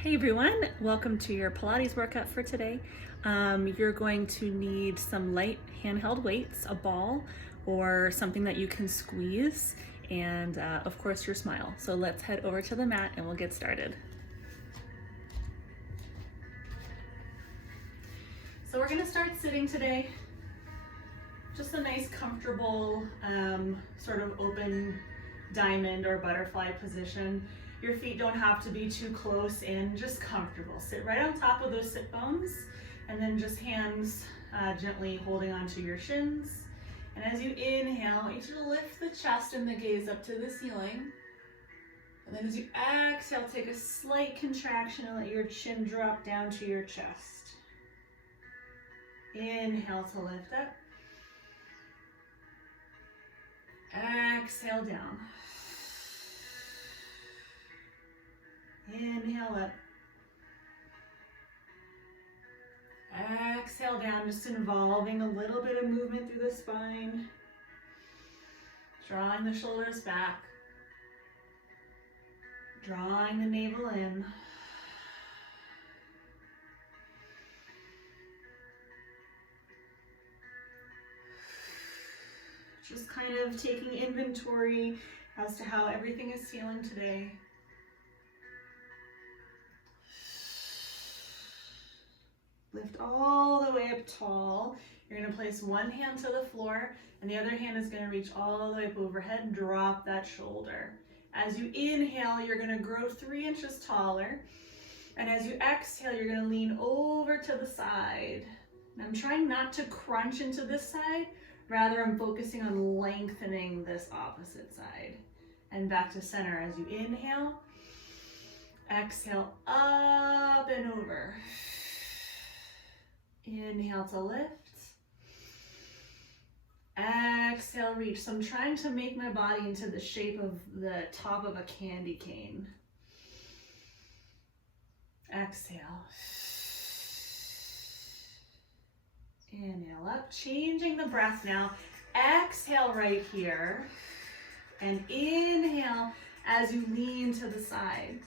Hey everyone, welcome to your Pilates workout for today. You're going to need some light handheld weights, a ball, or something that you can squeeze, and of course your smile. So let's head over to the mat and we'll get started. So we're gonna start sitting today. Just a nice comfortable sort of open diamond or butterfly position. Your feet don't have to be too close in, just comfortable. Sit right on top of those sit bones and then just hands gently holding onto your shins. And as you inhale, I want you to lift the chest and the gaze up to the ceiling. And then as you exhale, take a slight contraction and let your chin drop down to your chest. Inhale to lift up. Exhale down. Inhale up. Exhale down, just involving a little bit of movement through the spine. Drawing the shoulders back. Drawing the navel in. Just kind of taking inventory as to how everything is feeling today. Lift all the way up tall. You're going to place one hand to the floor and the other hand is going to reach all the way up overhead and drop that shoulder. As you inhale, you're going to grow 3 inches taller. And as you exhale, you're going to lean over to the side. And I'm trying not to crunch into this side. Rather, I'm focusing on lengthening this opposite side. And back to center as you inhale. Exhale up and over. Inhale to lift. Exhale, reach. So I'm trying to make my body into the shape of the top of a candy cane. Exhale. Inhale up, changing the breath now. Exhale right here. And inhale as you lean to the side.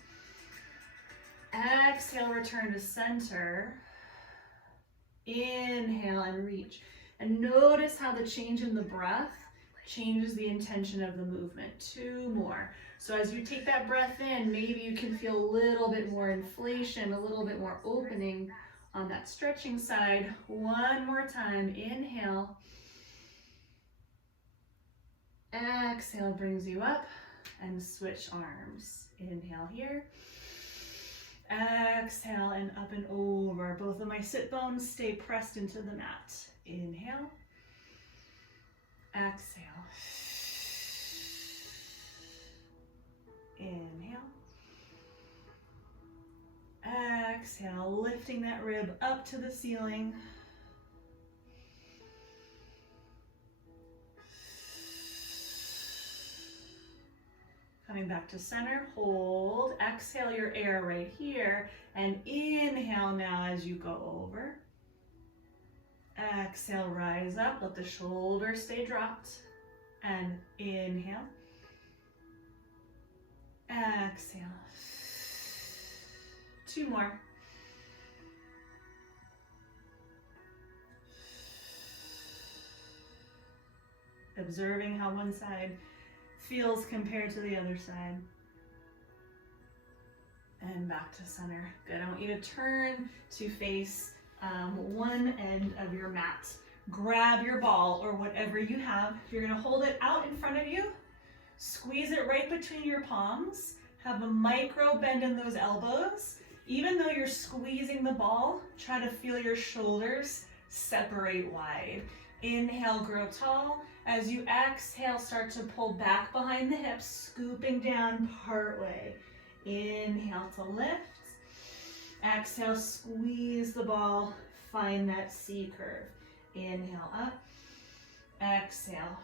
Exhale, return to center. Inhale and reach. And notice how the change in the breath changes the intention of the movement. 2 more. So as you take that breath in, maybe you can feel a little bit more inflation, a little bit more opening on that stretching side. 1 more time. Inhale. Exhale brings you up and switch arms. Inhale here. Exhale and up and over. Both of my sit bones stay pressed into the mat. Inhale. Exhale. Inhale. Exhale, lifting that rib up to the ceiling. Coming back to center, hold, exhale your air right here, and inhale now as you go over. Exhale, rise up, let the shoulders stay dropped, and inhale. Exhale. 2 more. Observing how one side feels compared to the other side. And back to center. Good. I want you to turn to face one end of your mat. Grab your ball or whatever you have. You're going to hold it out in front of you. Squeeze it right between your palms. Have a micro bend in those elbows. Even though you're squeezing the ball, try to feel your shoulders separate wide. Inhale, grow tall. As you exhale, start to pull back behind the hips, scooping down part way. Inhale to lift. Exhale, squeeze the ball, find that C curve. Inhale up. Exhale.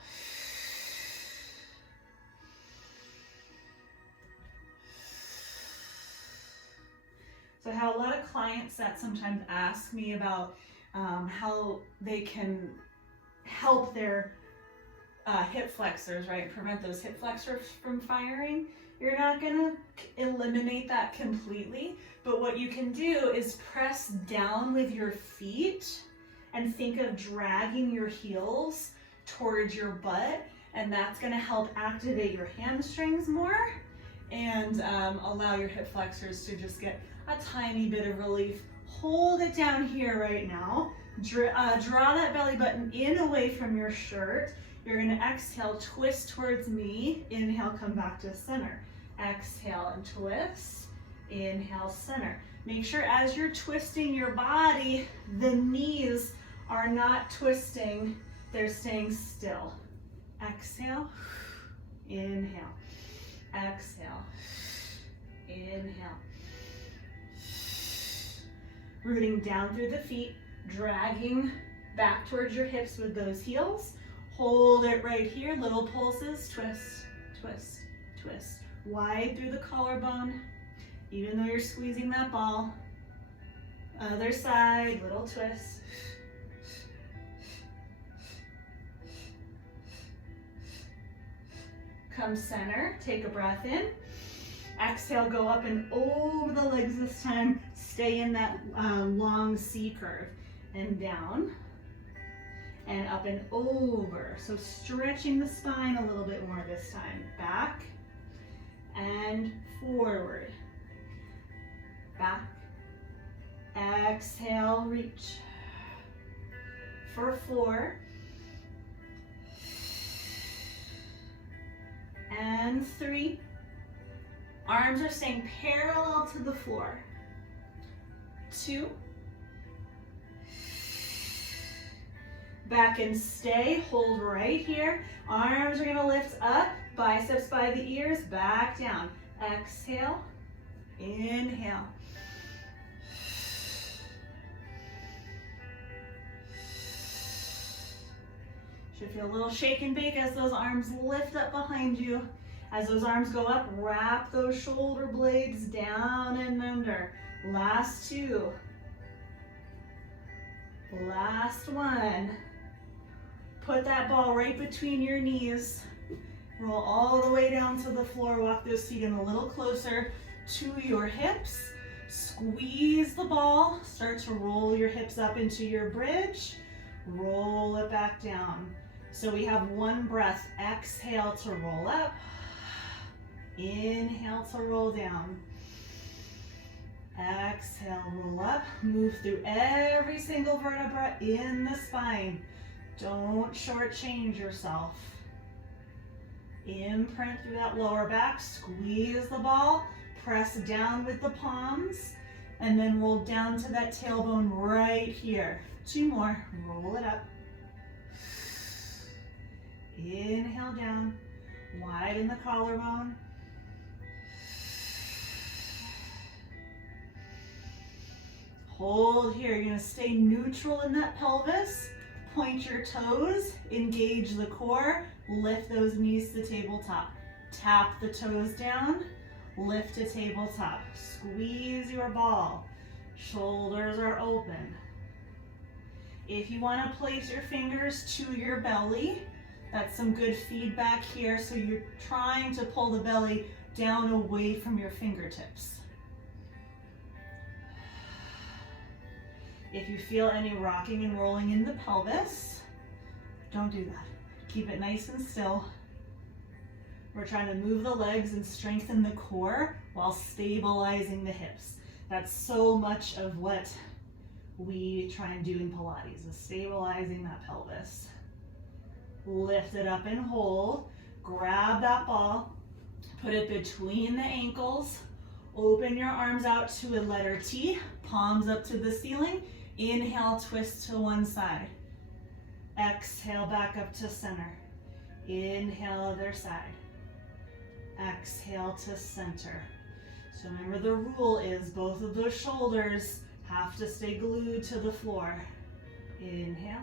So I have a lot of clients that sometimes ask me about how they can help their hip flexors, right? Prevent those hip flexors from firing. You're not gonna eliminate that completely, but what you can do is press down with your feet and think of dragging your heels towards your butt, and that's gonna help activate your hamstrings more and allow your hip flexors to just get a tiny bit of relief. Hold it down here right now. Draw that belly button in away from your shirt. You're gonna exhale, twist towards me. Inhale, come back to center. Exhale and twist. Inhale, center. Make sure as you're twisting your body, the knees are not twisting, they're staying still. Exhale, inhale, exhale, inhale. Rooting down through the feet, dragging back towards your hips with those heels. Hold it right here, little pulses, twist, twist, twist. Wide through the collarbone, even though you're squeezing that ball. Other side, little twist. Come center, take a breath in. Exhale, go up and over the legs this time. Stay in that long C curve. And down, and up and over. So stretching the spine a little bit more this time. Back, and forward. Back, exhale, reach. For 4, and 3. Arms are staying parallel to the floor. 2. Back and stay, hold right here. Arms are gonna lift up, biceps by the ears, back down. Exhale, inhale. Should feel a little shake and bake as those arms lift up behind you. As those arms go up, wrap those shoulder blades down and under. Last 2. Last 1. Put that ball right between your knees. Roll all the way down to the floor. Walk those feet in a little closer to your hips. Squeeze the ball. Start to roll your hips up into your bridge. Roll it back down. So we have 1 breath. Exhale to roll up. Inhale to roll down. Exhale, roll up. Move through every single vertebra in the spine. Don't shortchange yourself. Imprint through that lower back. Squeeze the ball. Press down with the palms. And then roll down to that tailbone right here. 2 more. Roll it up. Inhale down. Widen the collarbone. Hold here. You're going to stay neutral in that pelvis. Point your toes. Engage the core. Lift those knees to tabletop. Tap the toes down. Lift to tabletop. Squeeze your ball. Shoulders are open. If you want to place your fingers to your belly, that's some good feedback here. So you're trying to pull the belly down away from your fingertips. If you feel any rocking and rolling in the pelvis, don't do that. Keep it nice and still. We're trying to move the legs and strengthen the core while stabilizing the hips. That's so much of what we try and do in Pilates, is stabilizing that pelvis. Lift it up and hold. Grab that ball. Put it between the ankles. Open your arms out to a letter T. Palms up to the ceiling. Inhale, twist to one side. Exhale, back up to center. Inhale, other side. Exhale to center. So remember, the rule is both of those shoulders have to stay glued to the floor. Inhale.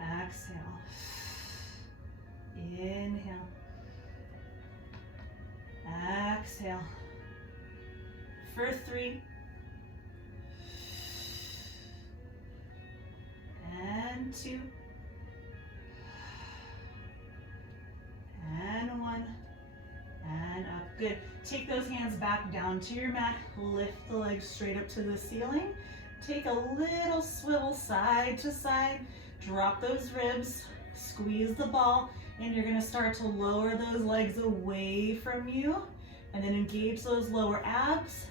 Exhale. Inhale. Exhale. For 3. And 2. And 1. and up. Good. Take those hands back down to your mat. Lift the legs straight up to the ceiling. Take a little swivel side to side. Drop those ribs. Squeeze the ball. And you're going to start to lower those legs away from you. And then engage those lower abs.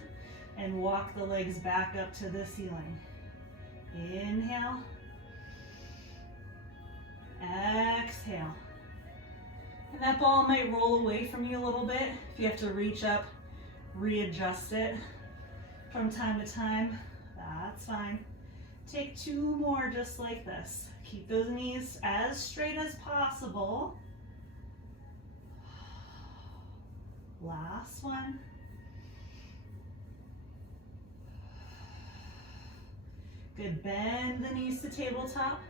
And walk the legs back up to the ceiling. Inhale. Exhale. And that ball might roll away from you a little bit. If you have to reach up, readjust it from time to time, that's fine. Take 2 more just like this. Keep those knees as straight as possible. Last one. Good, bend the knees to tabletop.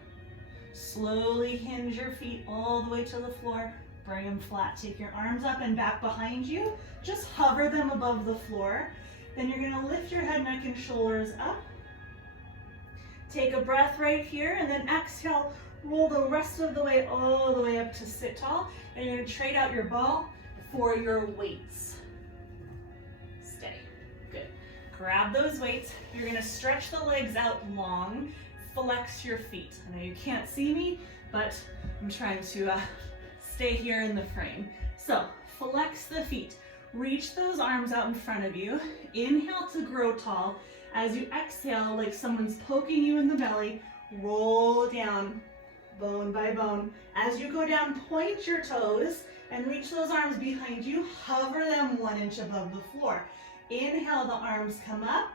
Slowly hinge your feet all the way to the floor. Bring them flat. Take your arms up and back behind you. Just hover them above the floor. Then you're gonna lift your head, neck, and shoulders up. Take a breath right here, and then exhale. Roll the rest of the way all the way up to sit tall. And you're gonna trade out your ball for your weights. Stay. Good. Grab those weights. You're gonna stretch the legs out long. Flex your feet. I know you can't see me, but I'm trying to stay here in the frame. So flex the feet. Reach those arms out in front of you. Inhale to grow tall. As you exhale, like someone's poking you in the belly, roll down bone by bone. As you go down, point your toes and reach those arms behind you. Hover them 1 inch above the floor. Inhale, the arms come up.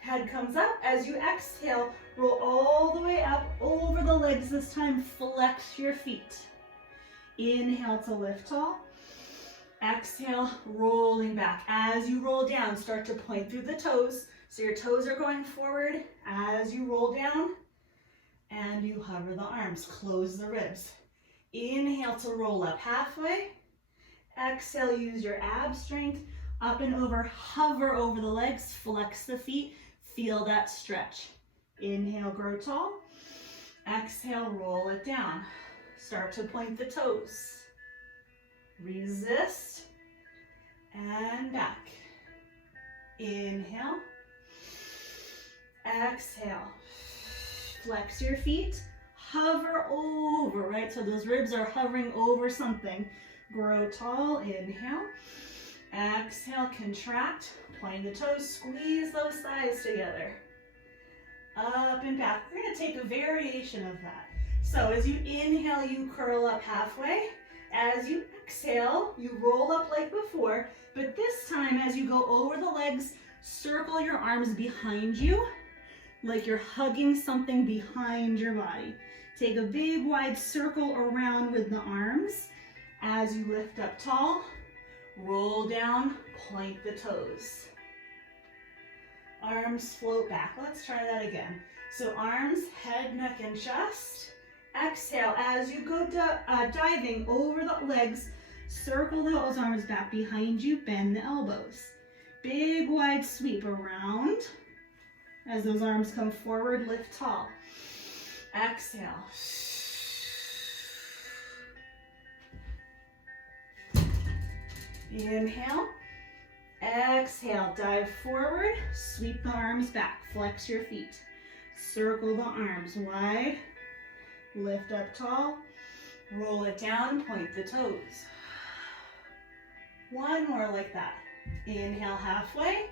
Head comes up. As you exhale, roll all the way up over the legs this time. Flex your feet. Inhale to lift tall. Exhale, rolling back. As you roll down, start to point through the toes. So your toes are going forward as you roll down. And you hover the arms. Close the ribs. Inhale to roll up halfway. Exhale, use your ab strength. Up and over, hover over the legs. Flex the feet. Feel that stretch. Inhale, grow tall. Exhale, roll it down. Start to point the toes. Resist. And back. Inhale. Exhale. Flex your feet. Hover over, right? So those ribs are hovering over something. Grow tall. Inhale. Exhale, contract. Point the toes. Squeeze those thighs together. Up and back. We're going to take a variation of that. So as you inhale, you curl up halfway. As you exhale, you roll up like before, but this time as you go over the legs, circle your arms behind you, like you're hugging something behind your body. Take a big wide circle around with the arms. As you lift up tall, roll down, point the toes. Arms float back. Let's try that again. So arms, head, neck, and chest. Exhale, as you go diving over the legs, circle those arms back behind you, bend the elbows. Big wide sweep around. As those arms come forward, lift tall. Exhale. Inhale. Exhale, dive forward, sweep the arms back, flex your feet. Circle the arms wide. Lift up tall, roll it down, point the toes. One more like that. Inhale halfway,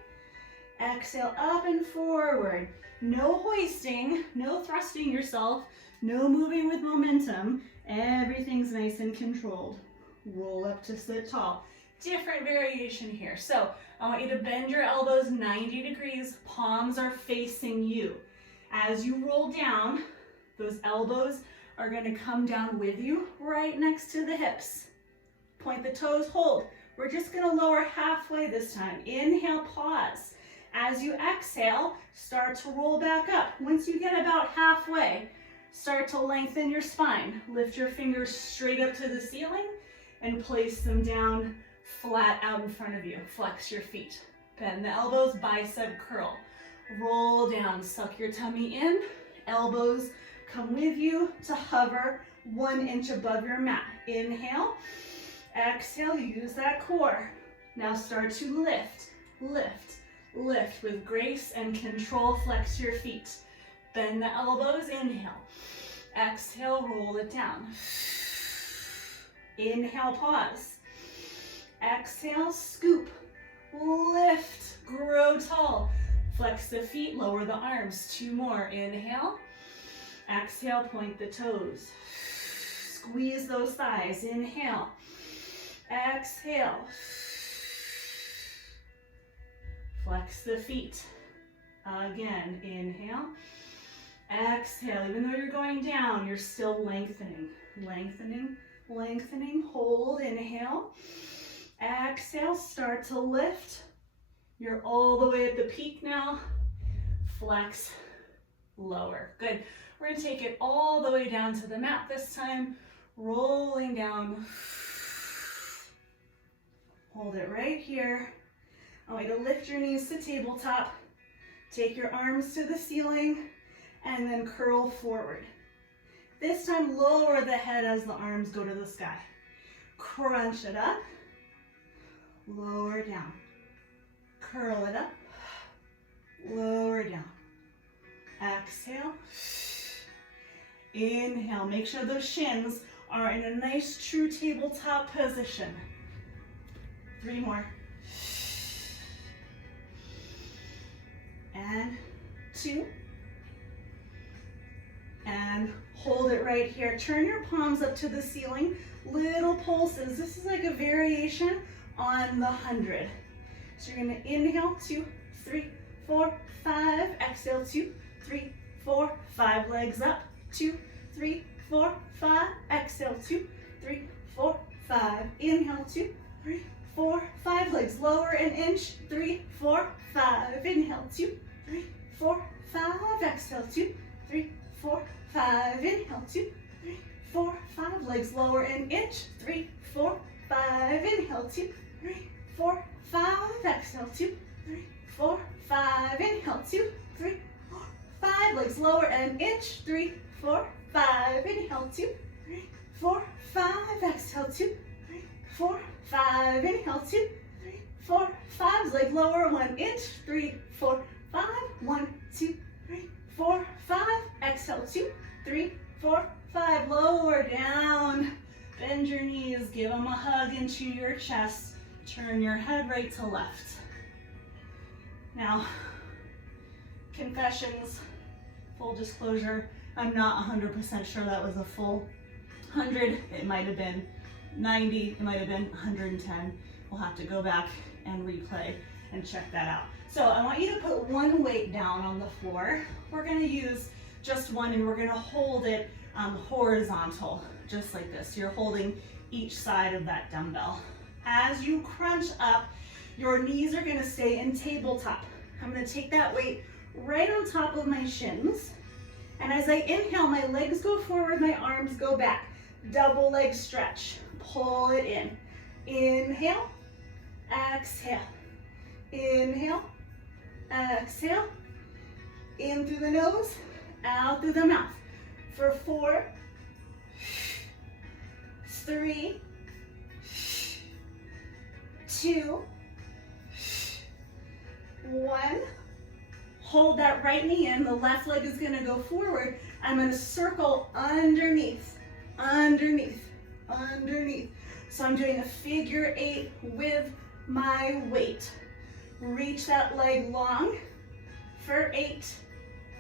exhale up and forward. No hoisting, no thrusting yourself, no moving with momentum. Everything's nice and controlled. Roll up to sit tall. Different variation here. So I want you to bend your elbows 90 degrees, palms are facing you. As you roll down, those elbows are going to come down with you right next to the hips. Point the toes, hold. We're just going to lower halfway this time. Inhale, pause. As you exhale, start to roll back up. Once you get about halfway, start to lengthen your spine. Lift your fingers straight up to the ceiling and place them down flat out in front of you. Flex your feet. Bend the elbows, bicep curl. Roll down, suck your tummy in. Elbows come with you to hover 1 inch above your mat. Inhale. Exhale, use that core. Now start to lift, lift, lift with grace and control. Flex your feet. Bend the elbows, inhale. Exhale, roll it down. Inhale, pause. Exhale, scoop, lift, grow tall. Flex the feet, lower the arms. 2 more, inhale. Exhale, point the toes. Squeeze those thighs, inhale. Exhale. Flex the feet. Again, inhale. Exhale. Even though you're going down, you're still lengthening. Lengthening, lengthening. Hold, inhale. Exhale, start to lift. You're all the way at the peak now. Flex, lower. Good. We're going to take it all the way down to the mat this time. Rolling down. Hold it right here. I want you to lift your knees to tabletop. Take your arms to the ceiling and then curl forward. This time, lower the head as the arms go to the sky. Crunch it up. Lower down. Curl it up. Lower down. Exhale. Inhale. Make sure those shins are in a nice true tabletop position. 3 more. And 2. And hold it right here. Turn your palms up to the ceiling. Little pulses. This is like a variation on the 100. So you're going to inhale, 2, 3, 4, 5. Exhale, 2, 3, 4, 5. Legs up, 2, 3, 4, 5. Exhale, 2, 3, 4, 5. Inhale, 2, 3, 4, 5. Legs lower an inch, 3, 4, 5. Inhale, 2, 3, 4, 5. Exhale, 2, 3, 4, 5. Inhale, 2, 3, 4, 5. Legs lower an inch, 3, 4, 5. Inhale, 2, 3, 4, 5. Exhale, 2, 3, 4, 5. Inhale, 2, 3, 4, 5. Legs lower an inch, 3, 4, 5. Inhale, 2, 3, 4, 5. Exhale, 2, 3, 4, 5. Inhale, 2, 3, 4, 5. Leg lower 1 inch, 3, 4, 5. 1, 2, 3, 4, 5. Exhale, 2, 3, 4, 5. Lower down. Bend your knees. Give them a hug into your chest. Turn your head right to left. Now, confessions, full disclosure, I'm not 100% sure that was a full 100. It might have been 90. It might have been 110. We'll have to go back and replay and check that out. So I want you to put one weight down on the floor. We're going to use just one and we're going to hold it horizontal, just like this. You're holding each side of that dumbbell. As you crunch up, your knees are going to stay in tabletop. I'm going to take that weight right on top of my shins. And as I inhale, my legs go forward, my arms go back. Double leg stretch. Pull it in. Inhale, exhale. Inhale, exhale. In through the nose, out through the mouth. For 4, 3, 2, 1. Hold that right knee in. The left leg is going to go forward. I'm going to circle underneath, underneath, underneath. So I'm doing a figure 8 with my weight. Reach that leg long for 8,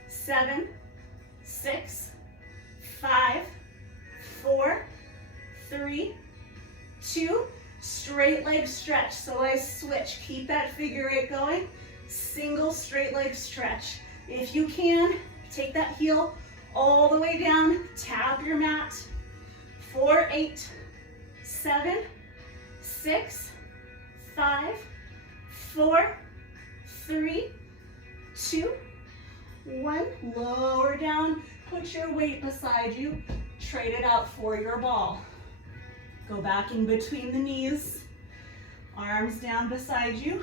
7, 6, 5, 4, 3, 2. Straight leg stretch. So I switch. Keep that figure 8 going. Single straight leg stretch. If you can, take that heel all the way down. Tap your mat. 4, 8, 7, 6, 5, 4, 3, 2, 1. Lower down. Put your weight beside you. Trade it out for your ball. Go back in between the knees. Arms down beside you.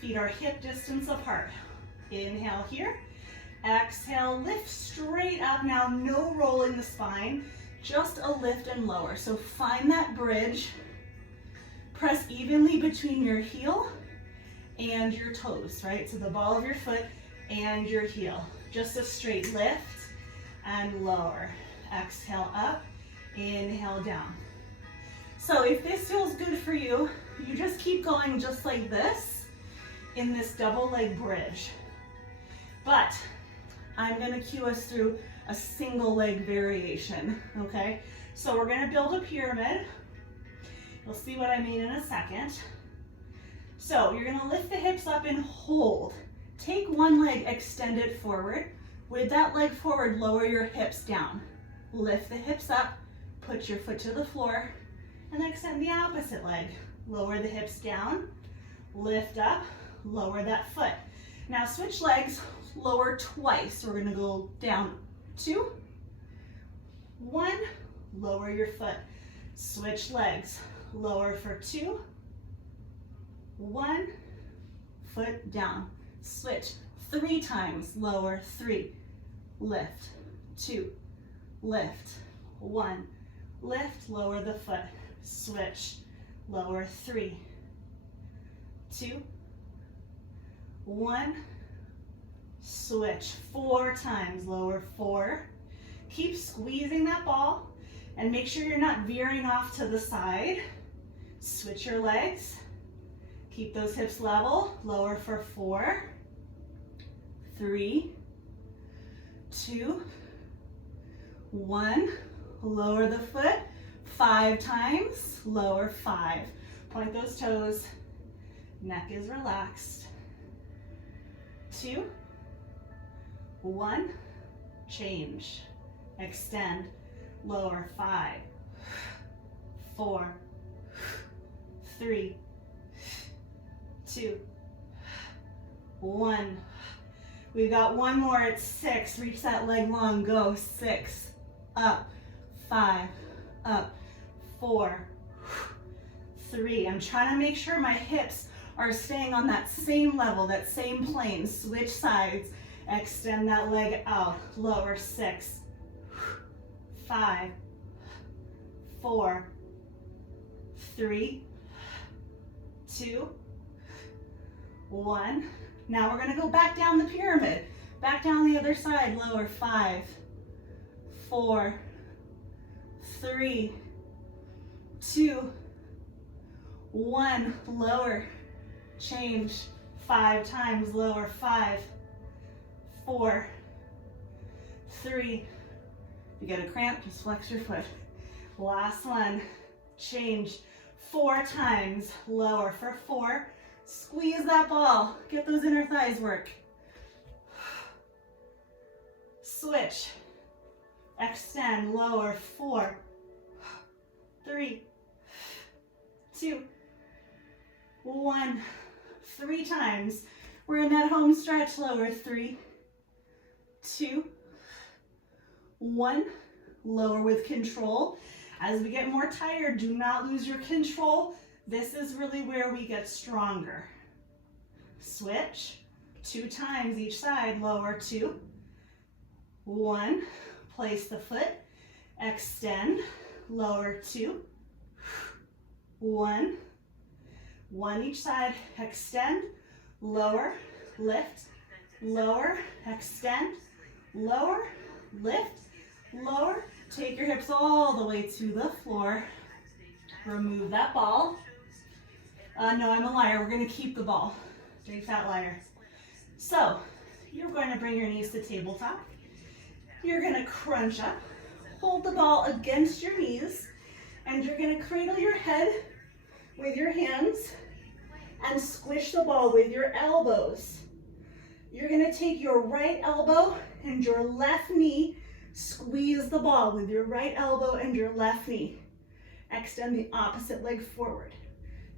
Feet are hip distance apart. Inhale here. Exhale, lift straight up. Now no rolling the spine. just a lift and lower. So find that bridge. Press evenly between your heel and your toes, right? So the ball of your foot and your heel. Just a straight lift and lower. Exhale up, inhale down. So if this feels good for you, you just keep going just like this in this double leg bridge. But I'm gonna cue us through a single leg variation, okay? So we're gonna build a pyramid. You'll see what I mean in a second. So you're gonna lift the hips up and hold. Take one leg, extend it forward. With that leg forward, lower your hips down. Lift the hips up, put your foot to the floor, and then extend the opposite leg. Lower the hips down, lift up, lower that foot. Now switch legs, lower twice. So we're gonna go down 2, 1, lower your foot. Switch legs, lower for 2, 1, foot down. Switch 3 times, lower 3, lift, 2, lift, 1, lift, lower the foot, switch, lower 3, 2, 1, switch 4 times, lower 4. Keep squeezing that ball and make sure you're not veering off to the side. Switch your legs. Keep those hips level, lower for 4, 3, 2, 1, lower the foot, 5 times, lower 5. Point those toes, neck is relaxed. 2, 1, change, extend, lower 5, 4, 3, 2, 1. We've got one more, it's 6. Reach that leg long, go. 6, up, 5, up, 4, 3. I'm trying to make sure my hips are staying on that same level, that same plane. Switch sides, extend that leg out, lower 6, 5, 4, 3, 2, 1. Now we're gonna go back down the pyramid. Back down the other side, lower 5, 4, 3, 2, 1. Lower, change, 5 times, lower 5, 4, 3. If you get a cramp, just flex your foot. Last one, change, 4 times, lower for 4. Squeeze that ball, get those inner thighs work. Switch, extend, lower, 4, 3, 2, 1. 3 times. We're in that home stretch, lower, 3, 2, 1. Lower with control. As we get more tired, do not lose your control. This is really where we get stronger. Switch, 2 times each side, lower 2, 1, place the foot, extend, lower 2, 1, 1 each side, extend, lower, lift, lower, extend, lower, lift, lower. Take your hips all the way to the floor. Remove that ball. No, I'm a liar. We're going to keep the ball. Big fat liar. So you're going to bring your knees to tabletop. You're going to crunch up. Hold the ball against your knees. And you're going to cradle your head with your hands and squish the ball with your elbows. You're going to take your right elbow and your left knee. Squeeze the ball with your right elbow and your left knee. Extend the opposite leg forward.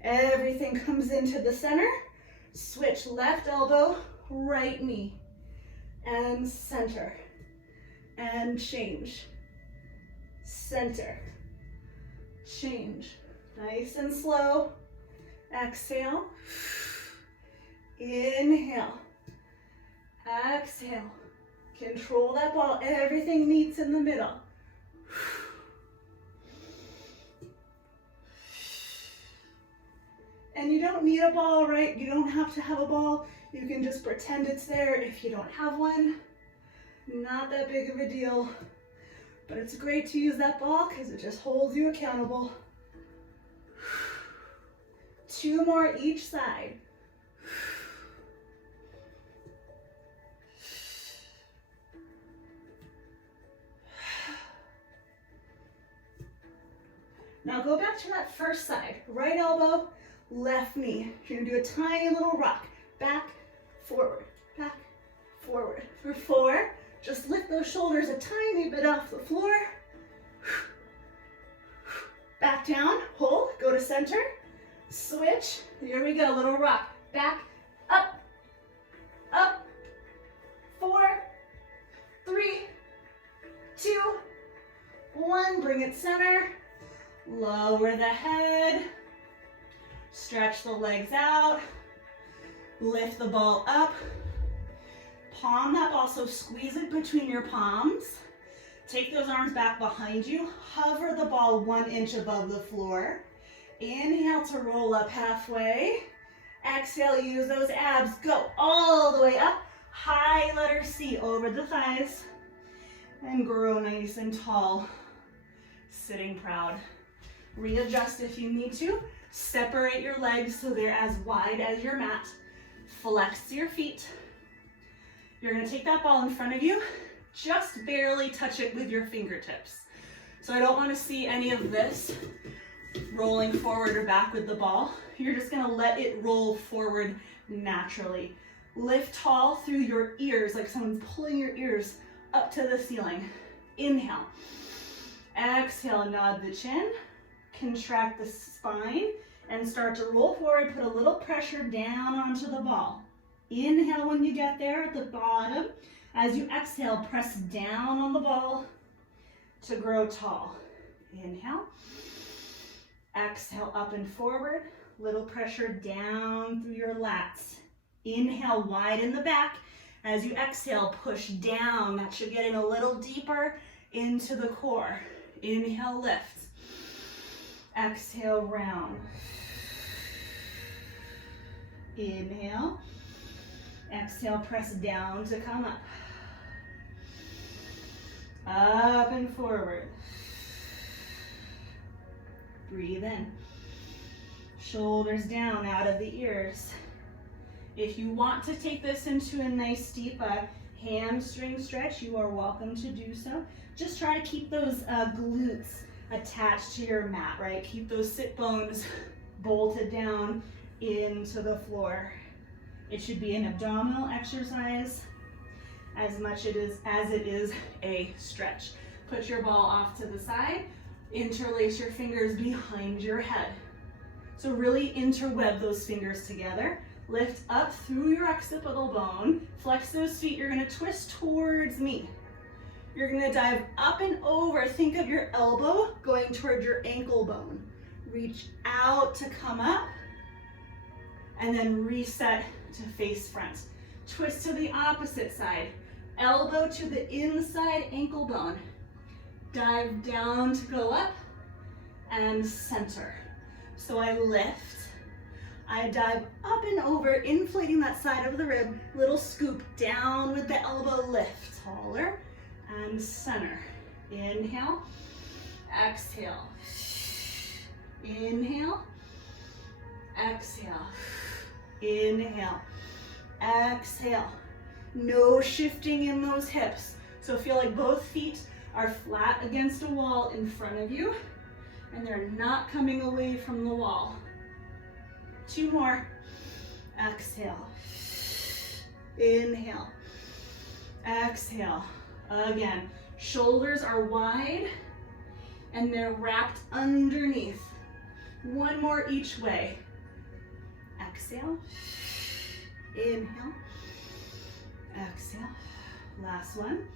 Everything comes into the center. Switch left elbow, right knee, and center, and change. Center, change. Nice and slow. Exhale. Inhale. Exhale. Control that ball. Everything meets in the middle. And you don't need a ball, right? You don't have to have a ball. You can just pretend it's there if you don't have one. Not that big of a deal. But it's great to use that ball because it just holds you accountable. 2 more each side. Now go back to that first side. Right elbow, left knee. You're gonna do a tiny little rock. Back, forward, for 4. Just lift those shoulders a tiny bit off the floor. Back down, hold, go to center. Switch, here we go, little rock. Back, up, up. 4, 3, 2, 1. Bring it center. Lower the head, stretch the legs out, lift the ball up, palm that ball, so squeeze it between your palms. Take those arms back behind you, hover the ball 1 inch above the floor. Inhale to roll up halfway. Exhale, use those abs, go all the way up. High letter C over the thighs, and grow nice and tall, sitting proud. Readjust if you need to. Separate your legs so they're as wide as your mat. Flex your feet. You're gonna take that ball in front of you, just barely touch it with your fingertips. So I don't wanna see any of this rolling forward or back with the ball. You're just gonna let it roll forward naturally. Lift tall through your ears, like someone's pulling your ears up to the ceiling. Inhale. Exhale, nod the chin. Contract the spine and start to roll forward. Put a little pressure down onto the ball. Inhale when you get there at the bottom. As you exhale, press down on the ball to grow tall. Inhale. Exhale, up and forward. Little pressure down through your lats. Inhale, widen the back. As you exhale, push down. That should get in a little deeper into the core. Inhale, lift. Exhale, round. Inhale. Exhale, press down to come up. Up and forward. Breathe in. Shoulders down out of the ears. If you want to take this into a nice steep hamstring stretch, you are welcome to do so. Just try to keep those glutes attached to your mat, right? Keep those sit bones bolted down into the floor. It should be an abdominal exercise as much as it is a stretch. Put your ball off to the side, interlace your fingers behind your head. So really interweb those fingers together. Lift up through your occipital bone, flex those feet, you're gonna twist towards me. You're gonna dive up and over. Think of your elbow going toward your ankle bone. Reach out to come up, and then reset to face front. Twist to the opposite side. Elbow to the inside ankle bone. Dive down to go up, and center. So I lift, I dive up and over, inflating that side of the rib. Little scoop down with the elbow, lift taller. And center. Inhale, exhale. Inhale, exhale. Inhale, exhale. No shifting in those hips. So feel like both feet are flat against a wall in front of you, and they're not coming away from the wall. 2 more. Exhale. Inhale. Exhale. Again, shoulders are wide and they're wrapped underneath. 1 more each way. Exhale. Inhale. Exhale. Last one.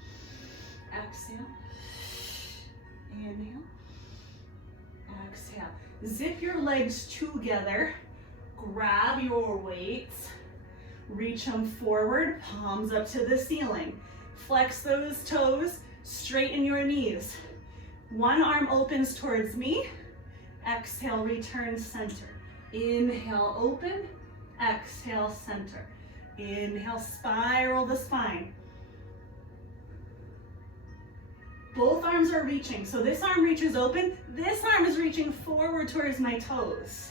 Exhale. Inhale. Exhale. Zip your legs together. Grab your weights. Reach them forward, palms up to the ceiling. Flex those toes, straighten your knees. 1 arm opens towards me. Exhale, return center. Inhale, open. Exhale, center. Inhale, spiral the spine. Both arms are reaching. So this arm reaches open. This arm is reaching forward towards my toes.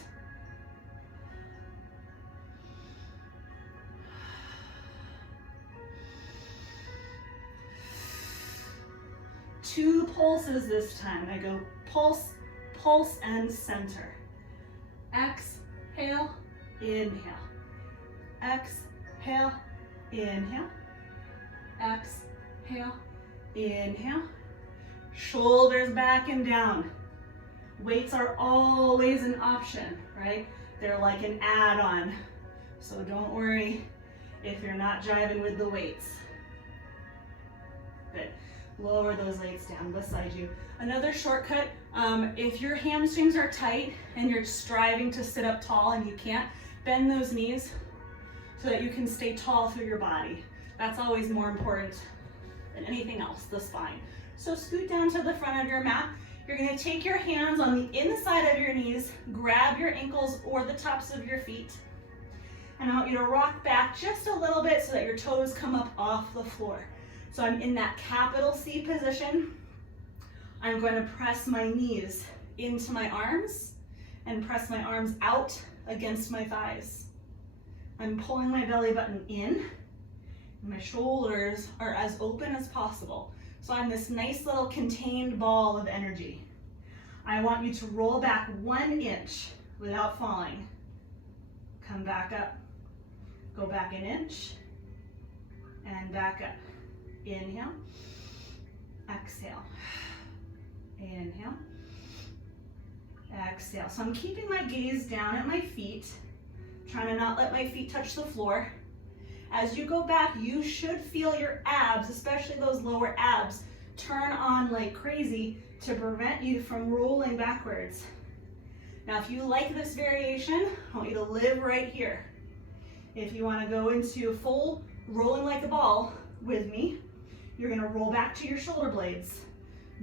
Two pulses this time. I go pulse, pulse, and center. Exhale, inhale. Exhale, inhale. Exhale, inhale. Shoulders back and down. Weights are always an option, right? They're like an add-on. So don't worry if you're not jiving with the weights. Good. Lower those legs down beside you. Another shortcut, if your hamstrings are tight and you're striving to sit up tall and you can't, bend those knees so that you can stay tall through your body. That's always more important than anything else, the spine. So scoot down to the front of your mat. You're gonna take your hands on the inside of your knees, grab your ankles or the tops of your feet, and I want you to rock back just a little bit so that your toes come up off the floor. So I'm in that capital C position. I'm going to press my knees into my arms and press my arms out against my thighs. I'm pulling my belly button in, and my shoulders are as open as possible. So I'm this nice little contained ball of energy. I want you to roll back 1 inch without falling. Come back up. Go back 1 inch and back up. Inhale, exhale, inhale, exhale. So I'm keeping my gaze down at my feet, trying to not let my feet touch the floor. As you go back, you should feel your abs, especially those lower abs, turn on like crazy to prevent you from rolling backwards. Now, if you like this variation, I want you to live right here. If you want to go into full rolling like a ball with me, you're going to roll back to your shoulder blades.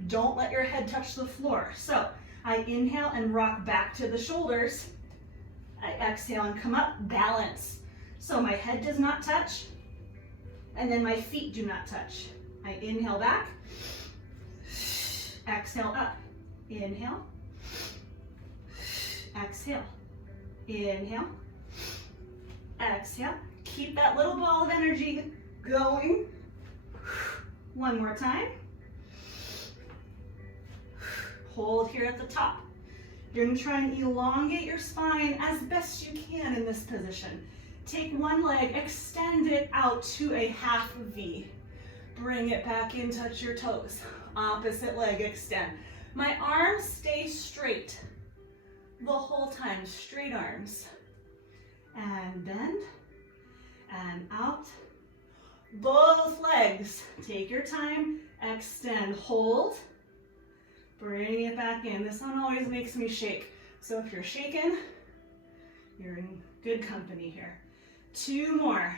Don't let your head touch the floor. So I inhale and rock back to the shoulders. I exhale and come up, balance. So my head does not touch, and then my feet do not touch. I inhale back, exhale up, inhale, exhale, inhale, exhale. Keep that little ball of energy going. One more time. Hold here at the top. You're going to try and elongate your spine as best you can in this position. Take one leg, extend it out to a half V. Bring it back in, touch your toes. Opposite leg, extend. My arms stay straight the whole time, straight arms. And bend, and out. Both legs, take your time, extend, hold. Bring it back in. This one always makes me shake. So if you're shaking, you're in good company here. 2 more.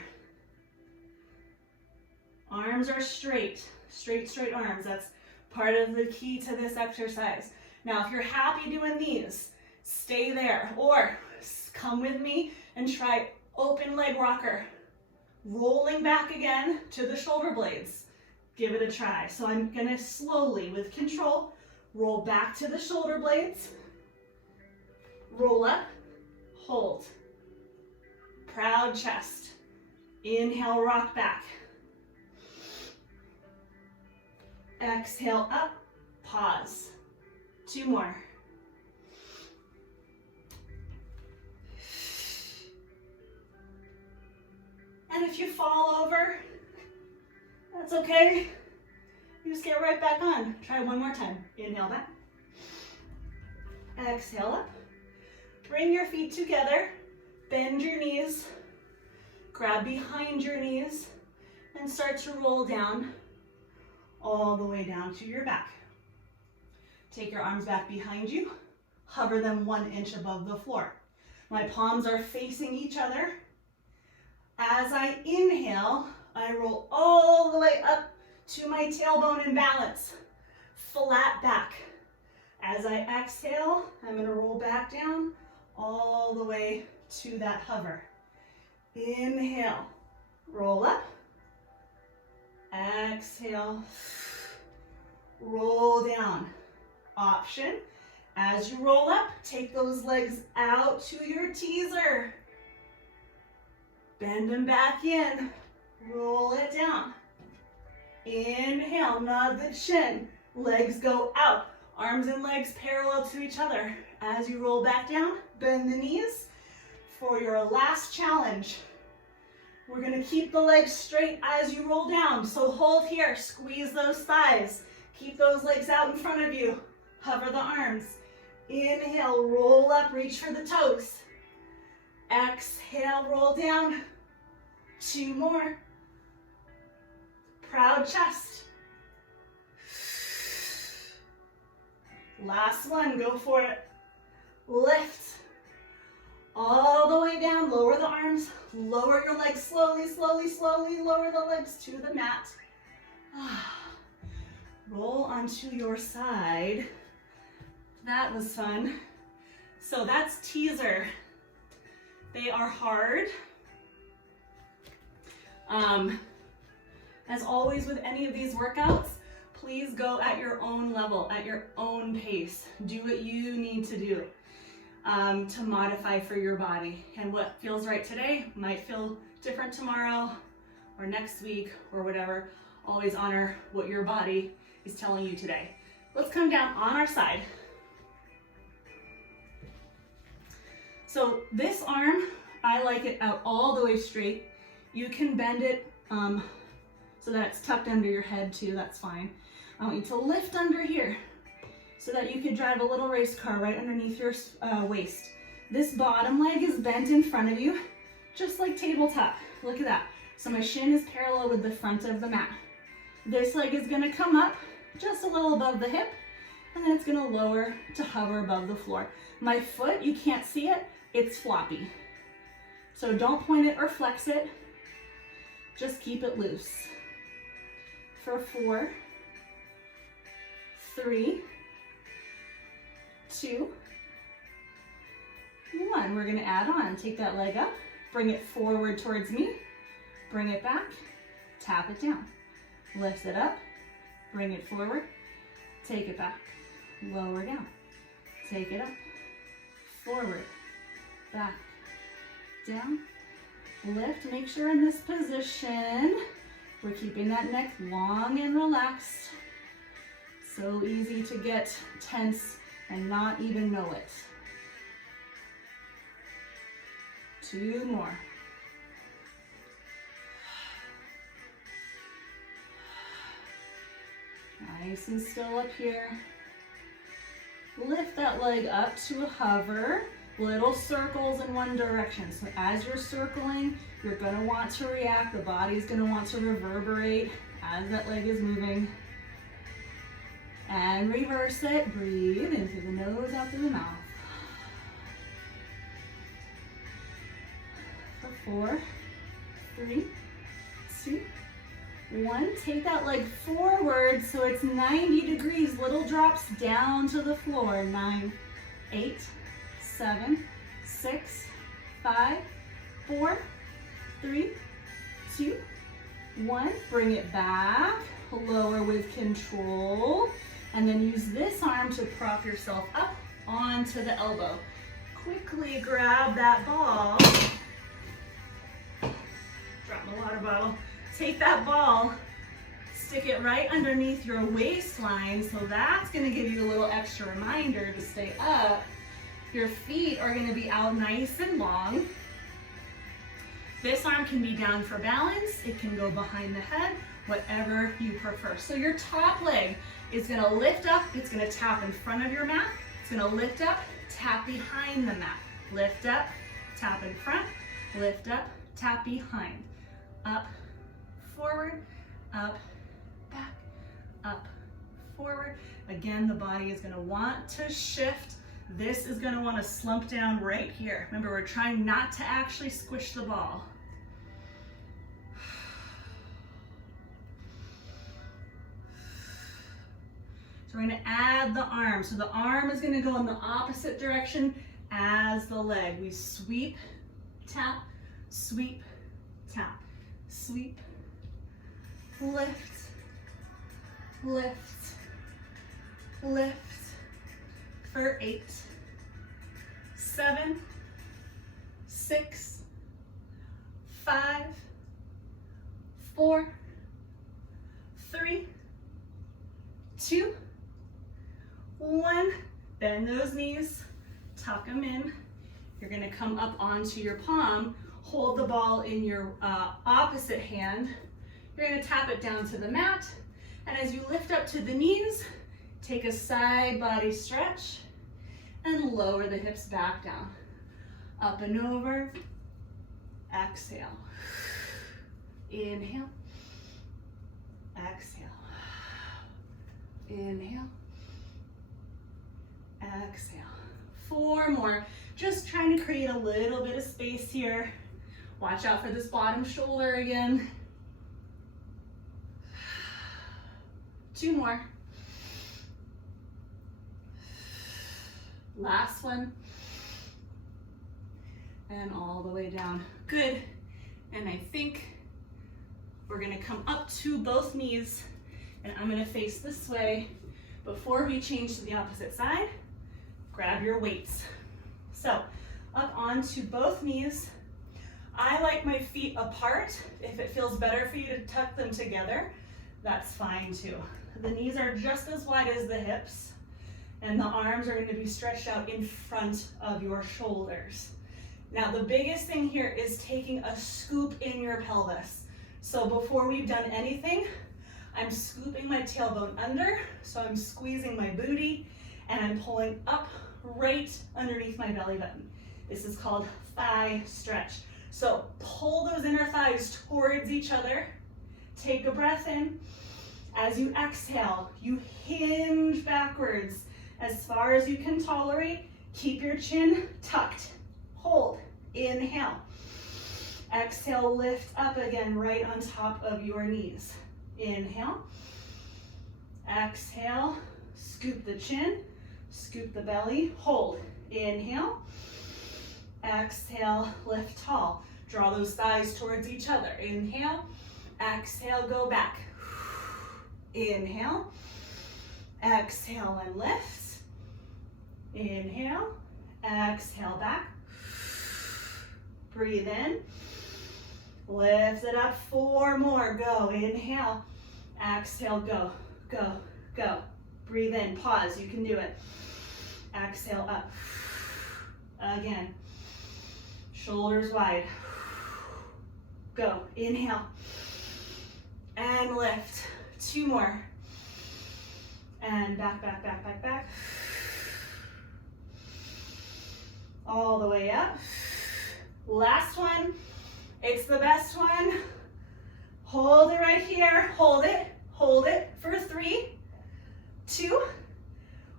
Arms are straight, straight arms. That's part of the key to this exercise. Now, if you're happy doing these, stay there, or come with me and try open leg rocker. Rolling back again to the shoulder blades. Give it a try. So I'm gonna slowly, with control, roll back to the shoulder blades, roll up, hold. Proud chest. Inhale, rock back. Exhale, up, pause. 2 more. And if you fall over, that's okay. You just get right back on. Try one more time. Inhale back. Exhale up. Bring your feet together. Bend your knees. Grab behind your knees and start to roll down all the way down to your back. Take your arms back behind you. Hover them 1 inch above the floor. My palms are facing each other. As I inhale, I roll all the way up to my tailbone in balance. Flat back. As I exhale, I'm going to roll back down all the way to that hover. Inhale, roll up. Exhale, roll down. Option, as you roll up, take those legs out to your teaser. Bend them back in, roll it down. Inhale, nod the chin, legs go out. Arms and legs parallel to each other. As you roll back down, bend the knees for your last challenge. We're gonna keep the legs straight as you roll down. So hold here, squeeze those thighs. Keep those legs out in front of you. Hover the arms. Inhale, roll up, reach for the toes. Exhale, roll down. 2 more. Proud chest. Last one, go for it. Lift. All the way down, lower the arms, lower your legs slowly, slowly, slowly, lower the legs to the mat. Roll onto your side. That was fun. So that's teaser. They are hard. As always with any of these workouts, please go at your own level, at your own pace. Do what you need to do to modify for your body. And what feels right today might feel different tomorrow or next week or whatever. Always honor what your body is telling you today. Let's come down on our side. So this arm, I like it out all the way straight. You can bend it so that it's tucked under your head too, that's fine. I want you to lift under here so that you can drive a little race car right underneath your waist. This bottom leg is bent in front of you, just like tabletop. Look at that. So my shin is parallel with the front of the mat. This leg is gonna come up just a little above the hip, and then it's gonna lower to hover above the floor. My foot, you can't see it, it's floppy. So don't point it or flex it, just keep it loose. For 4, 3, 2, 1. We're gonna add on. Take that leg up, bring it forward towards me, bring it back, tap it down. Lift it up, bring it forward, take it back, lower down, take it up, forward, back, down, lift. Make sure in this position, we're keeping that neck long and relaxed. So easy to get tense and not even know it. 2 more. Nice and still up here. Lift that leg up to a hover. Little circles in one direction. So as you're circling, you're gonna want to react. The body's gonna want to reverberate as that leg is moving. And reverse it. Breathe in through the nose, out through the mouth. For 4, 3, 2, 1. Take that leg forward so it's 90 degrees. Little drops down to the floor. 9, 8, 7, 6, 5, 4, 3, 2, 1. Bring it back. Lower with control. And then use this arm to prop yourself up onto the elbow. Quickly grab that ball. Drop the water bottle. Take that ball, stick it right underneath your waistline. So that's gonna give you a little extra reminder to stay up. Your feet are gonna be out nice and long. This arm can be down for balance. It can go behind the head, whatever you prefer. So your top leg is gonna lift up. It's gonna tap in front of your mat. It's gonna lift up, tap behind the mat. Lift up, tap in front, lift up, tap behind. Up, forward, up, back, up, forward. Again, the body is gonna want to shift. This is gonna wanna slump down right here. Remember, we're trying not to actually squish the ball. So we're gonna add the arm. So the arm is gonna go in the opposite direction as the leg. We sweep, tap, sweep, tap, sweep, lift, lift, lift for 8, 7, 6, 5, 4, 3, 2, 1. Bend those knees, tuck them in. You're gonna come up onto your palm, hold the ball in your opposite hand. You're gonna tap it down to the mat, and as you lift up to the knees, take a side body stretch and lower the hips back down. Up and over, exhale. Inhale, exhale. Inhale, exhale. 4 more. Just trying to create a little bit of space here. Watch out for this bottom shoulder again. 2 more. Last one. And all the way down. Good. And I think we're gonna come up to both knees, and I'm gonna face this way. Before we change to the opposite side, grab your weights. So up onto both knees. I like my feet apart. If it feels better for you to tuck them together, that's fine too. The knees are just as wide as the hips, and the arms are going to be stretched out in front of your shoulders. Now the biggest thing here is taking a scoop in your pelvis. So before we've done anything, I'm scooping my tailbone under, so I'm squeezing my booty, and I'm pulling up right underneath my belly button. This is called thigh stretch. So pull those inner thighs towards each other. Take a breath in. As you exhale, you hinge backwards as far as you can tolerate. Keep your chin tucked. Hold. Inhale. Exhale, lift up again right on top of your knees. Inhale. Exhale, scoop the chin, scoop the belly, hold. Inhale. Exhale, lift tall. Draw those thighs towards each other. Inhale. Exhale, go back. Inhale. Exhale and lift. Inhale. Exhale back. Breathe in. Lift it up. 4 more. Go. Inhale. Exhale. Go. Go. Go. Breathe in. Pause. You can do it. Exhale up. Again. Shoulders wide. Go. Inhale. And lift. 2 more. And back, back, back, back, back. All the way up. Last one. It's the best one. Hold it right here. Hold it. Hold it for 3, 2,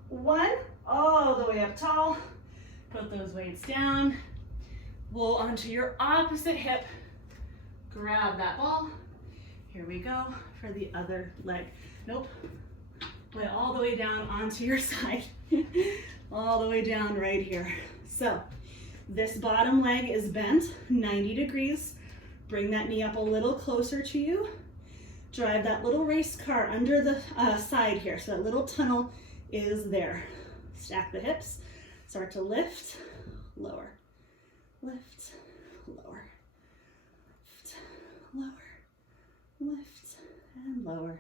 1. All the way up tall. Put those weights down. Roll onto your opposite hip. Grab that ball. Here we go for the other leg. Nope. Put it all the way down onto your side. All the way down right here. So this bottom leg is bent 90 degrees. Bring that knee up a little closer to you. Drive that little race car under the side here. So that little tunnel is there. Stack the hips. Start to lift, lower, lift, lower, lift, lower, lift, and lower.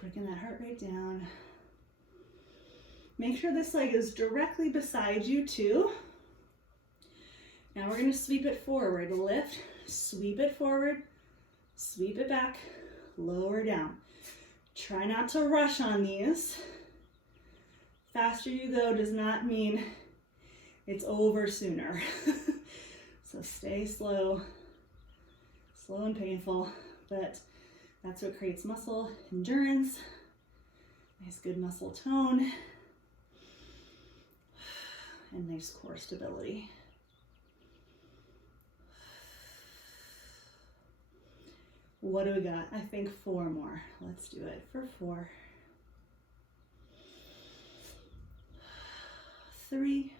Bringing that heart rate down. Make sure this leg is directly beside you too. Now we're going to sweep it forward. Lift, sweep it forward, sweep it back, lower down. Try not to rush on these. Faster you go does not mean it's over sooner. So stay slow, slow and painful, but that's what creates muscle endurance, nice good muscle tone, and nice core stability. What do we got? I think 4 more. Let's do it for 4. 3,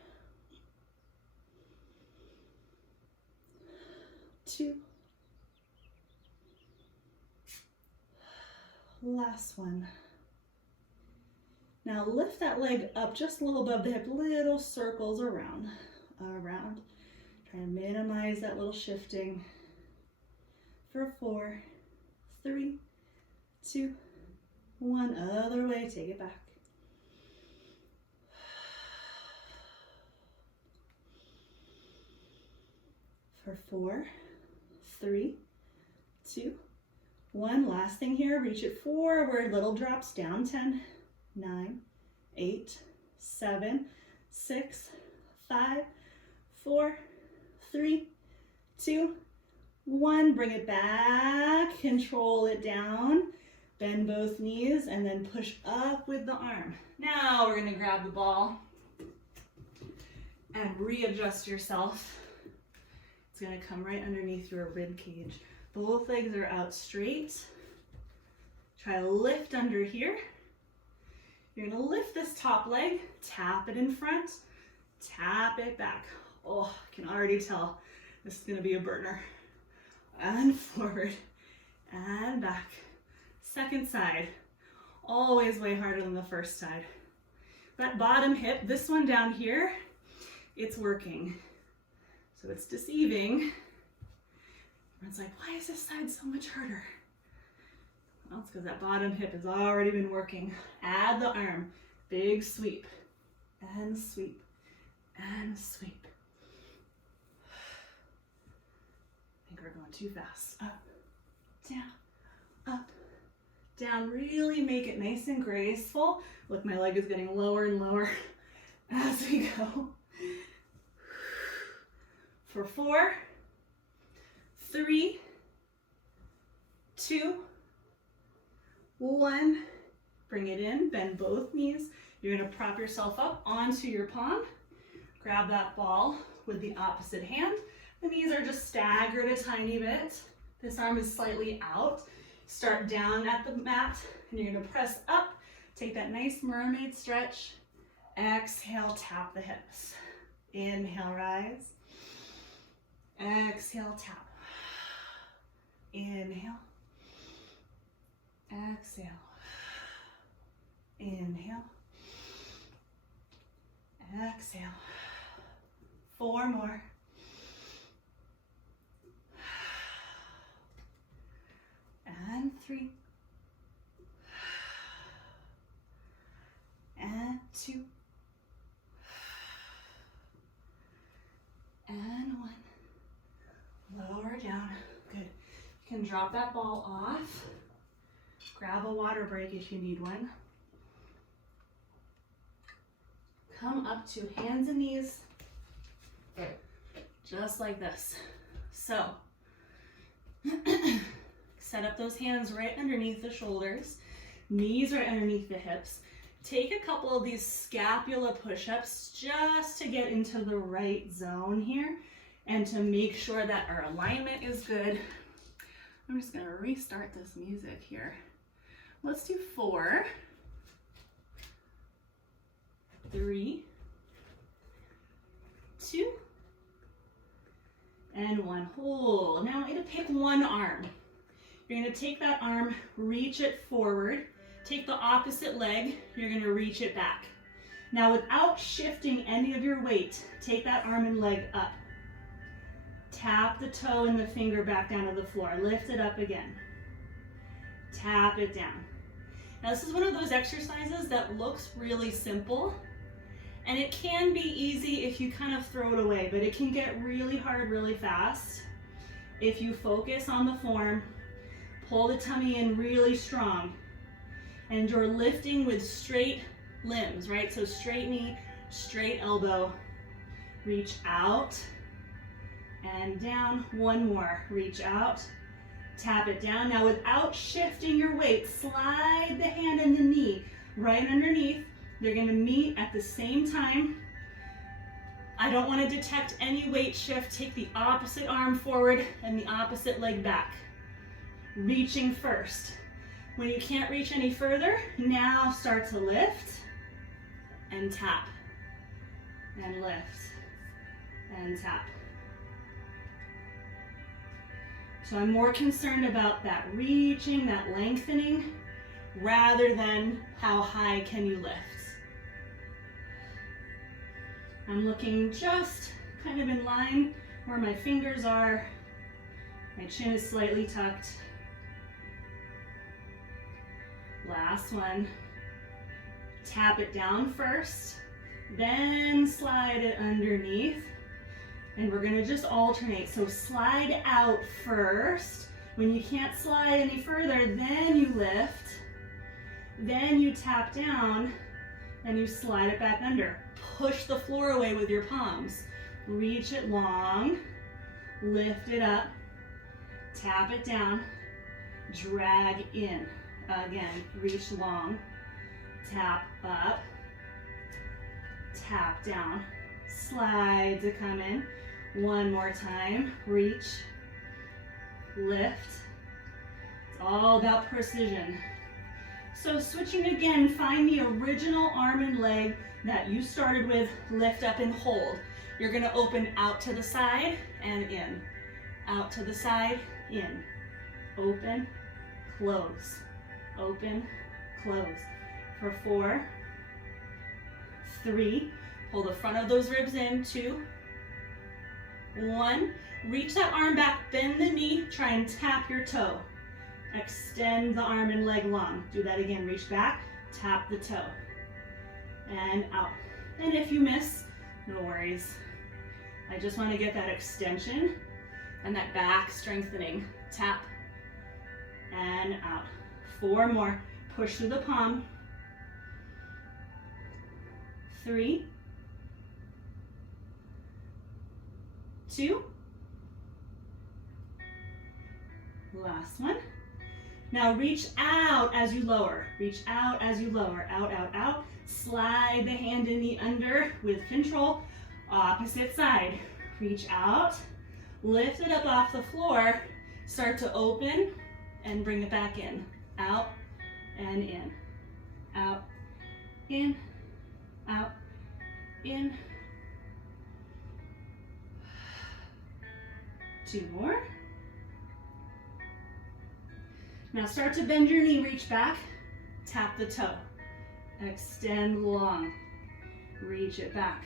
2. Last one. Now lift that leg up just a little above the hip, little circles around. Try to minimize that little shifting. For 4, 3, 2, 1. Other way, take it back. For 4, 3, 2, 1. Last thing here, reach it forward, little drops down. 10, 9, 8, 7, 6, 5, 4, 3, 2, 1. Bring it back, control it down. Bend both knees and then push up with the arm. Now we're gonna grab the ball and readjust yourself. It's gonna come right underneath your rib cage. Both legs are out straight. Try to lift under here. You're gonna lift this top leg, tap it in front, tap it back. Oh, I can already tell this is gonna be a burner. And forward and back. Second side, always way harder than the first side. That bottom hip, this one down here, it's working. So it's deceiving. It's like, why is this side so much harder? Well, it's because that bottom hip has already been working. Add the arm, big sweep, and sweep, and sweep. I think we're going too fast. Up, down. Really make it nice and graceful. Look, my leg is getting lower and lower as we go. For 4, 3, 2, 1. Bring it in, bend both knees. You're gonna prop yourself up onto your palm. Grab that ball with the opposite hand. The knees are just staggered a tiny bit. This arm is slightly out. Start down at the mat, and you're gonna press up. Take that nice mermaid stretch. Exhale, tap the hips. Inhale, rise. Exhale, tap. Inhale. Exhale. Inhale. Exhale. 4 more. And 3. And 2. And 1. Lower down. Good. You can drop that ball off. Grab a water break if you need one. Come up to hands and knees. Just like this. So, set up those hands right underneath the shoulders. Knees right underneath the hips. Take a couple of these scapula push-ups just to get into the right zone here and to make sure that our alignment is good. I'm just gonna restart this music here. Let's do 4, 3, 2, and 1. Hold. Now I'm gonna pick one arm. You're gonna take that arm, reach it forward. Take the opposite leg, you're gonna reach it back. Now without shifting any of your weight, take that arm and leg up. Tap the toe and the finger back down to the floor. Lift it up again. Tap it down. Now this is one of those exercises that looks really simple, and it can be easy if you kind of throw it away, but it can get really hard really fast if you focus on the form, pull the tummy in really strong, and you're lifting with straight limbs, right? So straight knee, straight elbow, reach out and down. 1 more, reach out, tap it down. Now without shifting your weight, slide the hand and the knee right underneath. They're gonna meet at the same time. I don't wanna detect any weight shift. Take the opposite arm forward and the opposite leg back. Reaching first. When you can't reach any further, now start to lift and tap and lift and tap. So I'm more concerned about that reaching, that lengthening, rather than how high can you lift. I'm looking just kind of in line where my fingers are. My chin is slightly tucked. Last one. Tap it down first, then slide it underneath. And we're gonna just alternate. So slide out first. When you can't slide any further, then you lift. Then you tap down and you slide it back under. Push the floor away with your palms. Reach it long, lift it up, tap it down, drag in. Again, reach long, tap up, tap down, slide to come in. One more time, reach, lift. It's all about precision. So switching again, find the original arm and leg that you started with, lift up and hold. You're gonna open out to the side and in. Out to the side, in. Open, close. Open, close. For 4, 3, pull the front of those ribs in, 2, 1. Reach that arm back, bend the knee, try and tap your toe. Extend the arm and leg long. Do that again, reach back, tap the toe. And out. And if you miss, no worries. I just want to get that extension and that back strengthening. Tap and out. 4 more. Push through the palm. 3, 2. Last one. Now reach out as you lower. Reach out as you lower. Out, out, out. Slide the hand and knee under with control. Opposite side. Reach out. Lift it up off the floor. Start to open and bring it back in. Out and in. Out, in, out, in. 2 more. Now start to bend your knee, reach back, tap the toe. Extend long, reach it back.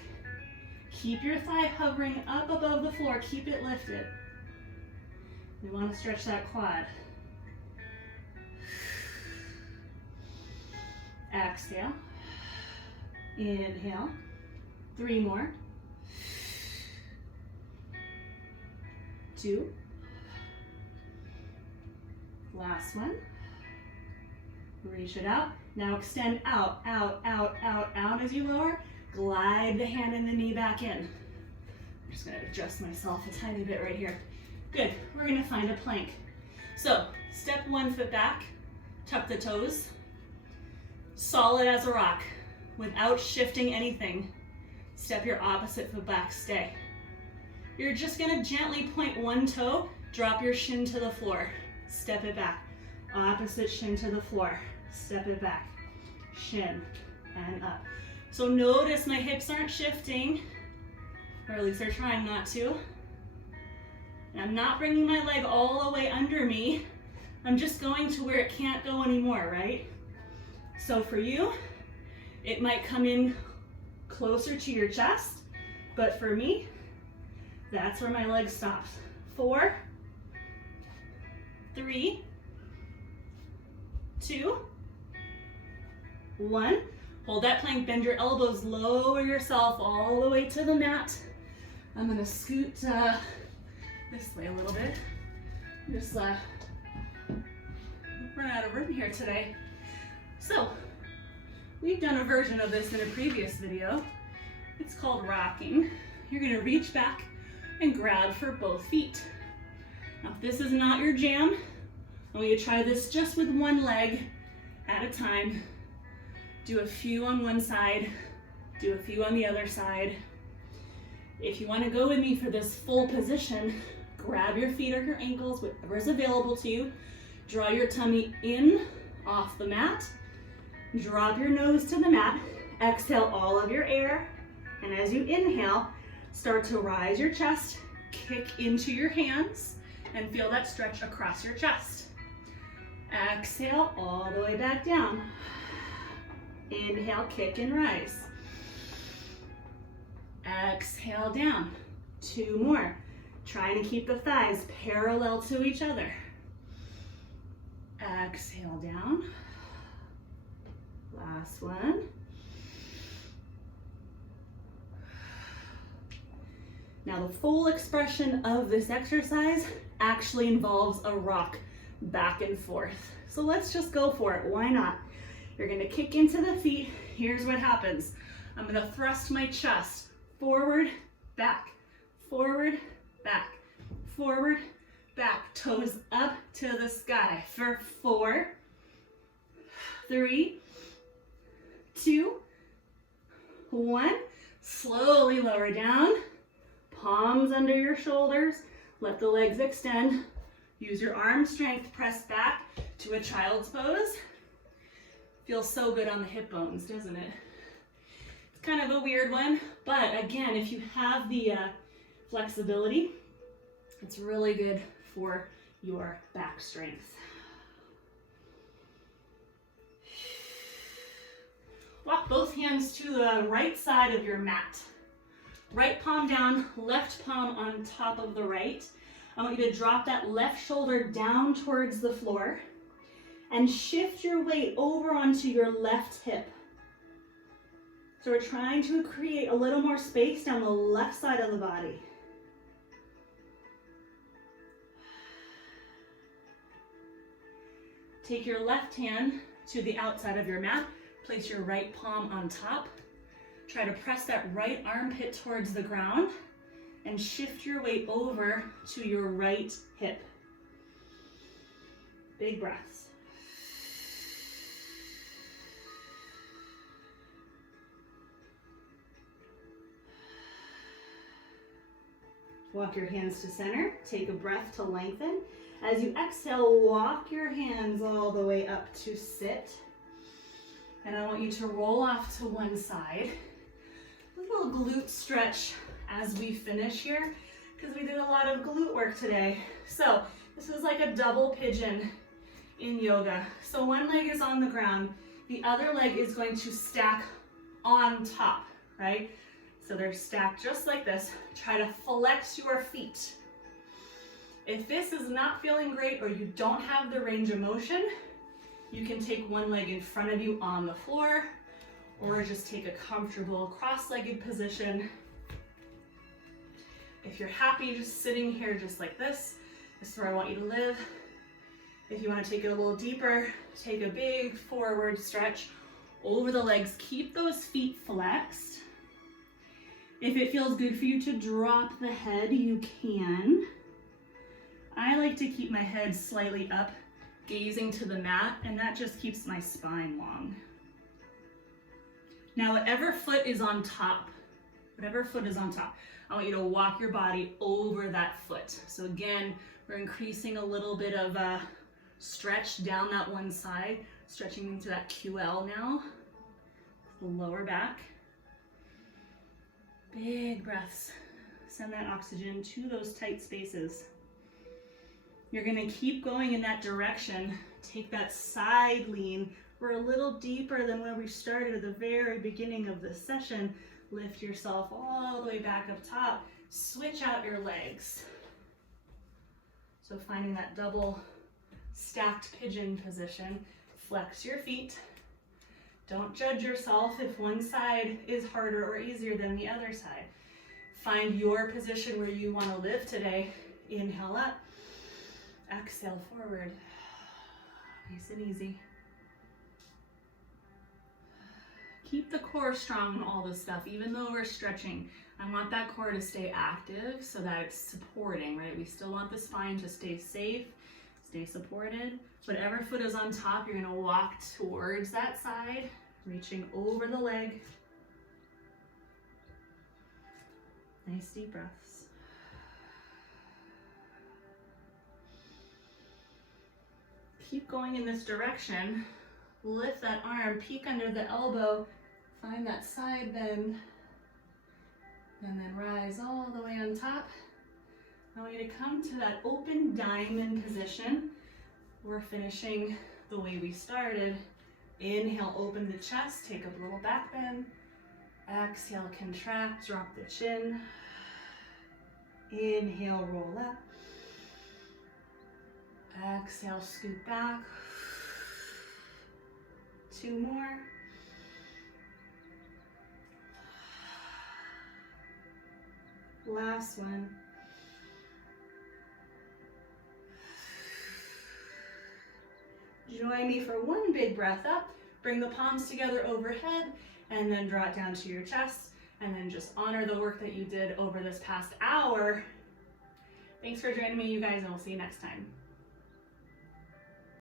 Keep your thigh hovering up above the floor, keep it lifted. We want to stretch that quad. Exhale, inhale, 3 more. 2. Last one. Reach it out. Now extend out, out, out, out, out as you lower. Glide the hand and the knee back in. I'm just gonna adjust myself a tiny bit right here. Good, we're gonna find a plank. So, step 1 foot back, tuck the toes. Solid as a rock, without shifting anything. Step your opposite foot back, stay. You're just gonna gently point one toe, drop your shin to the floor. Step it back. Opposite shin to the floor. Step it back. Shin and up. So notice my hips aren't shifting, or at least they're trying not to. And I'm not bringing my leg all the way under me. I'm just going to where it can't go anymore, right? So for you, it might come in closer to your chest, but for me, that's where my leg stops. 4, 3, 2, 1. Hold that plank, bend your elbows, lower yourself all the way to the mat. I'm gonna scoot this way a little bit. Just run out of room here today. So, we've done a version of this in a previous video. It's called rocking. You're gonna reach back and grab for both feet. Now, if this is not your jam, I want you to try this just with one leg at a time. Do a few on one side, do a few on the other side. If you want to go with me for this full position, grab your feet or your ankles, whatever is available to you. Draw your tummy in off the mat. Drop your nose to the mat. Exhale all of your air. And as you inhale, start to rise your chest, kick into your hands, and feel that stretch across your chest. Exhale all the way back down. Inhale, kick and rise. Exhale down. 2 more. Trying to keep the thighs parallel to each other. Exhale down. Last one. Now the full expression of this exercise actually involves a rock back and forth. So let's just go for it. Why not? You're gonna kick into the feet. Here's what happens. I'm gonna thrust my chest forward, back, forward, back, forward, back. Toes up to the sky for 4, 3, 2, 1. Slowly lower down. Palms under your shoulders. Let the legs extend. Use your arm strength. Press back to a child's pose. Feels so good on the hip bones, doesn't it? It's kind of a weird one, but again, if you have the flexibility, it's really good for your back strength. Walk both hands to the right side of your mat. Right palm down, left palm on top of the right. I want you to drop that left shoulder down towards the floor and shift your weight over onto your left hip. So we're trying to create a little more space down the left side of the body. Take your left hand to the outside of your mat. Place your right palm on top. Try to press that right armpit towards the ground and shift your weight over to your right hip. Big breaths. Walk your hands to center. Take a breath to lengthen. As you exhale, walk your hands all the way up to sit. And I want you to roll off to one side. A little glute stretch as we finish here, because we did a lot of glute work today. So this is like a double pigeon in yoga. So one leg is on the ground, the other leg is going to stack on top, right? So they're stacked just like this. Try to flex your feet. If this is not feeling great or you don't have the range of motion, you can take one leg in front of you on the floor, or just take a comfortable cross-legged position. If you're happy just sitting here just like this is where I want you to live. If you want to take it a little deeper, take a big forward stretch over the legs. Keep those feet flexed. If it feels good for you to drop the head, you can. I like to keep my head slightly up, gazing to the mat, and that just keeps my spine long. Now, whatever foot is on top, I want you to walk your body over that foot. So again, we're increasing a little bit of a stretch down that one side, stretching into that QL now, the lower back. Big breaths. Send that oxygen to those tight spaces. You're gonna keep going in that direction. Take that side lean. We're a little deeper than where we started at the very beginning of the session. Lift yourself all the way back up top. Switch out your legs. So finding that double stacked pigeon position. Flex your feet. Don't judge yourself if one side is harder or easier than the other side. Find your position where you want to live today. Inhale up. Exhale forward. Nice and easy. Keep the core strong on all this stuff, even though we're stretching. I want that core to stay active so that it's supporting, right? We still want the spine to stay safe, stay supported. Whatever foot is on top, you're gonna walk towards that side, reaching over the leg. Nice deep breaths. Keep going in this direction. Lift that arm, peek under the elbow, find that side bend, and then rise all the way on top I want you to come to that open diamond position. We're finishing the way we started. Inhale, open the chest, take up a little back bend. Exhale, contract, drop the chin. Inhale, roll up. Exhale, scoot back. 2 more. Last one. Join me for one big breath up. Bring the palms together overhead and then draw it down to your chest. And then just honor the work that you did over this past hour. Thanks for joining me, you guys, and we'll see you next time.